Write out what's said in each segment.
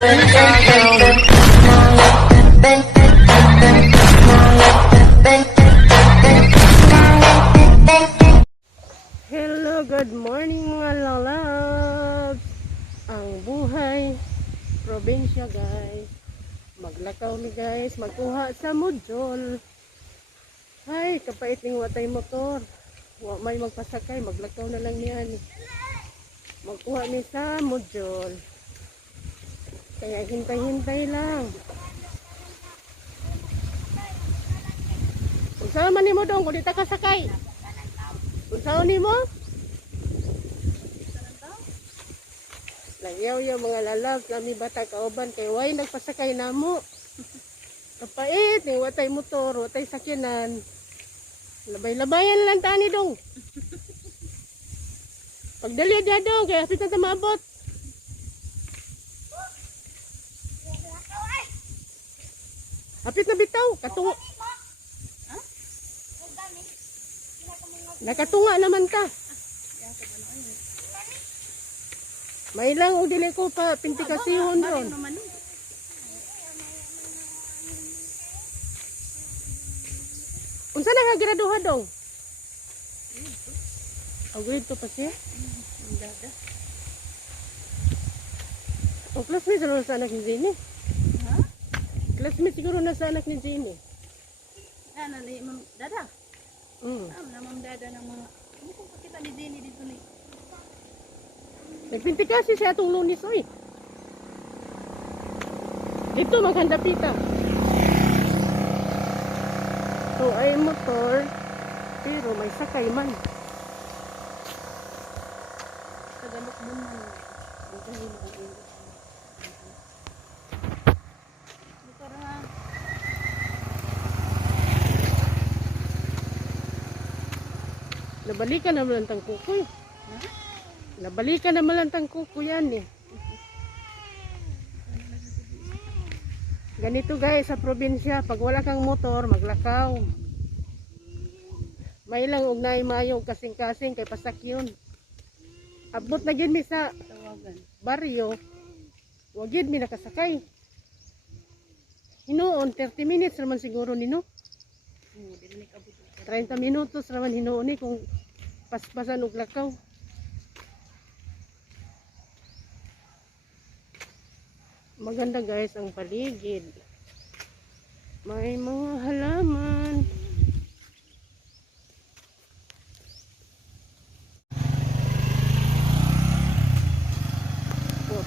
Hello, good morning mga lalabs. Ang buhay probinsya guys. Maglakaw ni guys, magkuha sa module. Ay, kapait ning watay motor. Wa may magpasakay, maglakaw na lang yan. Magkuha ni sa module. Kaya hintay-hintay lang. Unsa man nimo dong kung di ta kasakay? Unsa ni mo? Nagyaw-yaw mga lalab, kami bata kauban kay way nagpasakay namo. Kapait ning watay motor, watay sakyanan. Labay-labayan lang tani dong. Pagdali dia dong kay hapit na maabot. Hapit na bitaw, katungo. Nakatunga naman ka. May lang o dili ko pa pintikasihon ron. Unsa na ka graduha dong? Grade 2 pa siya? O classmate siguro sa anak ni Jenny. Ha? Classmate siguro na sa anak ni Jenny. Ano ni Ma'am Dada? Na Ma'am Dada ng mga ano kung pakita ni Jenny dito ni. Nagpintikasi siya itong Lunes oy. Dito maghandapi ka. So ay motor pero may sakay man. Tagalog mo man. Nabalikan naman ang tangkukoy. Nabalikan naman ang tangkukoy yan eh. Ganito guys sa probinsya, pag wala kang motor, maglakaw. May lang og naay mayo kasing-kasing kay pasakyon. Abot na gyud mi sa Tawagan. baryo. Wa gyud mi nakasakay. Hinuon 30 minutes naman siguro nino. Dili ni kabut. 30 minutos naman hinuon ni kung paspasan og lakaw. Maganda guys ang paligid. May mga halaman.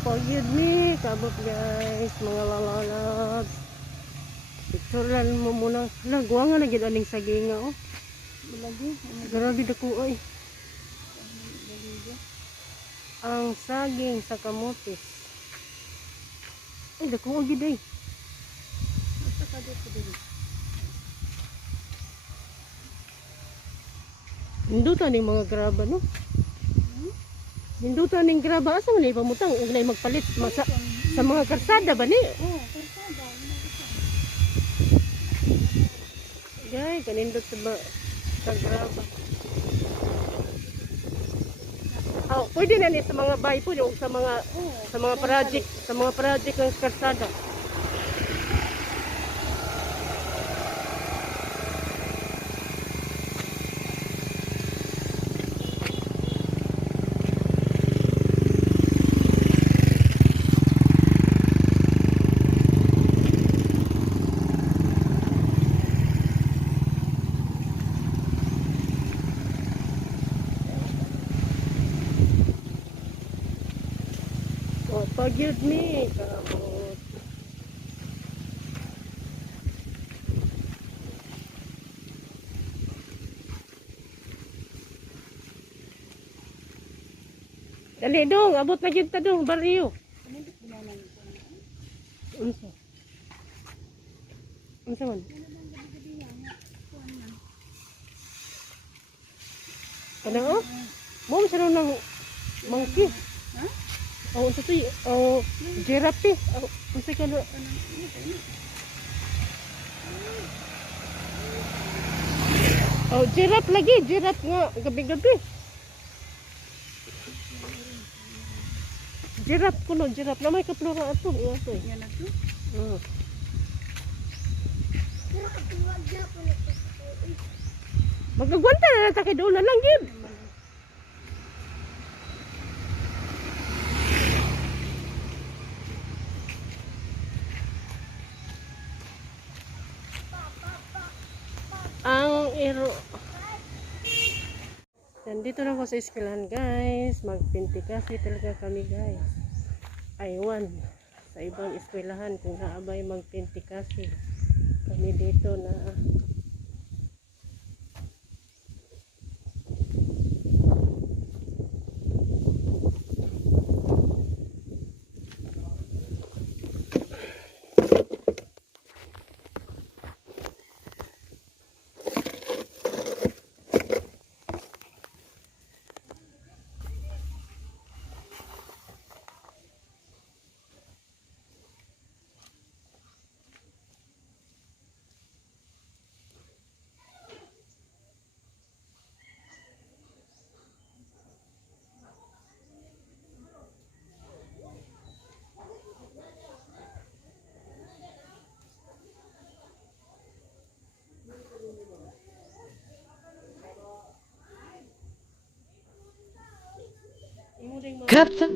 Pagid ni kabot guys, mga lalalab. Picturean mo muna. Nagwa nga na gid aning saginga oh. Malagi. Grabe dako oy. Ang saging sa kamotes. Ay dako gid ay. Basta ka dito dili. Hindutan ning mga graba no. Hindutan ning graba asa man pamutang ug nay magpalit sa mga karsada ba ni? Oh, kasada. Gay kanindot sa graba. Oh, pwede na ni sa mga bahay po yung sa mga project ng karsada. Pagyud mi kabot. Dali dong, abot na gyud ta dong baryo. Unsa? Unsa man? Kana oh? Mom sa nang monkey. Ha? Oh, unsa to? Oh, giraffe. Oh, unsa ka no? Oh, giraffe lagi, giraffe nga gabi-gabi. Giraffe kuno, giraffe. Na may kaplura ato. Iya to. Yan na to. Mm. Magagwanta na lang kay doon na lang gid. Ang iro. Nandito na ako sa eskwelahan guys. Magpinti kasi talaga kami guys. Aywan. Sa ibang eskwelahan kung naabay magpinti kasi. Kami dito na imo ding mga Captain.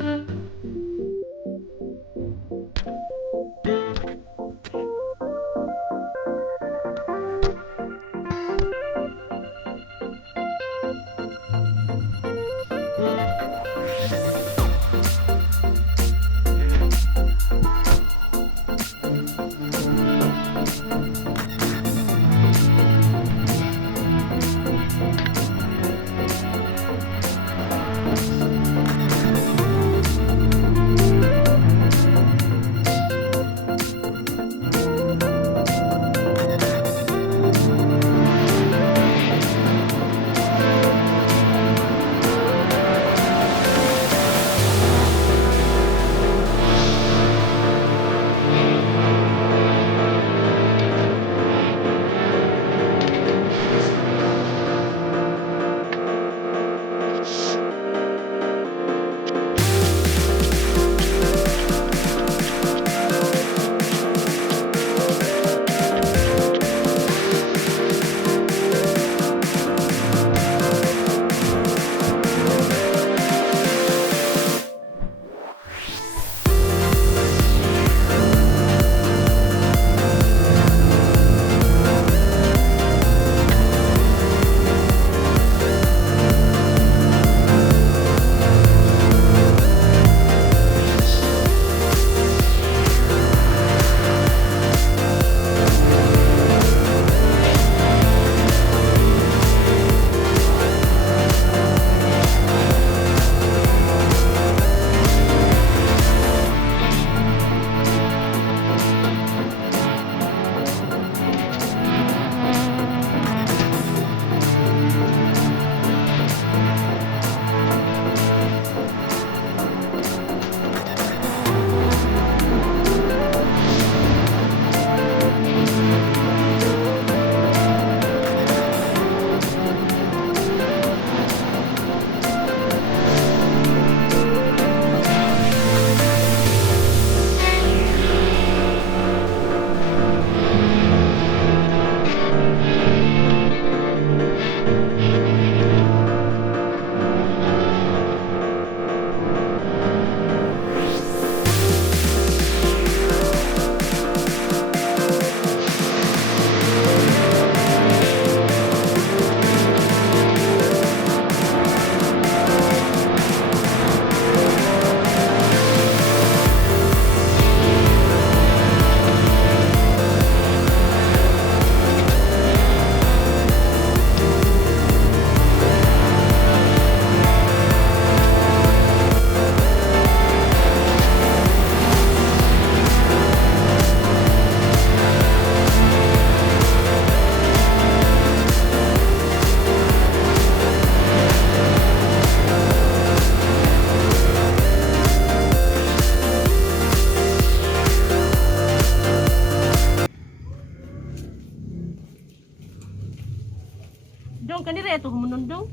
dong kanira ato humunon dong.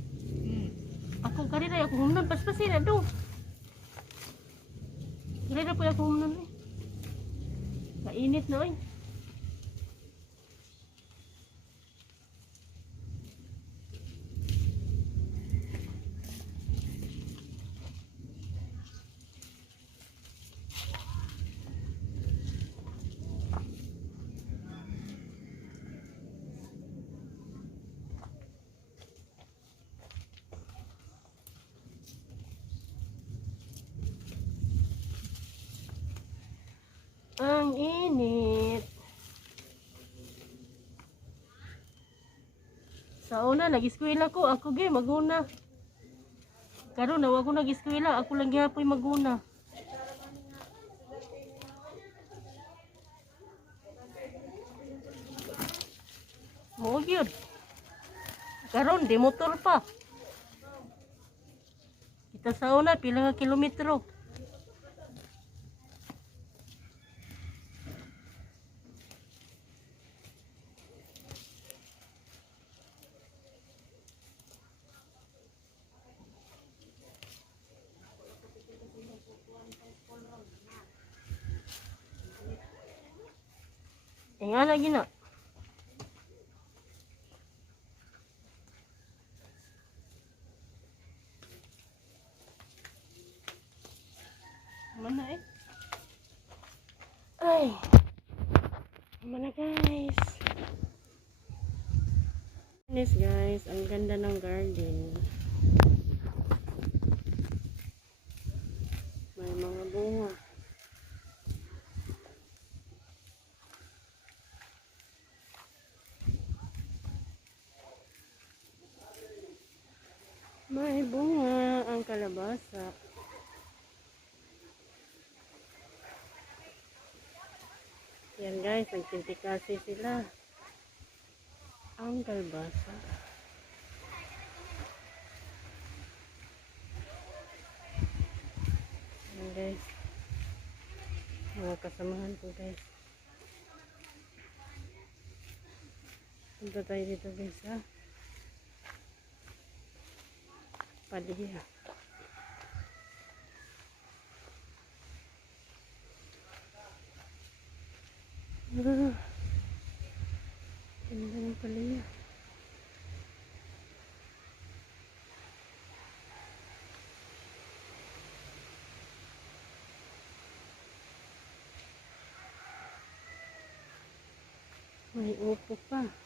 Ako kanira ako humunon paspasin na dong. Dili na po ako nun eh. Mainit na eh. Ang init. Sa una, nag-eskwela ko. Ako gay, maguna. Karon na ako nag-eskwela. Ako lang gyapon maguna. Mo gyud. Karon di motor pa. Kita sa una, pila nga kilometro. Nga lagi na. Mana eh? Ay. Mana guys? Yes guys, ang ganda ng garden. May mga bunga. May bunga ang kalabasa. Yan guys, nagtintikasi sila. Ang kalabasa. Yan guys. Mga kasamahan ko guys. Punta tayo dito guys ha. Paliya. Ganda ng paliya. May upo pa.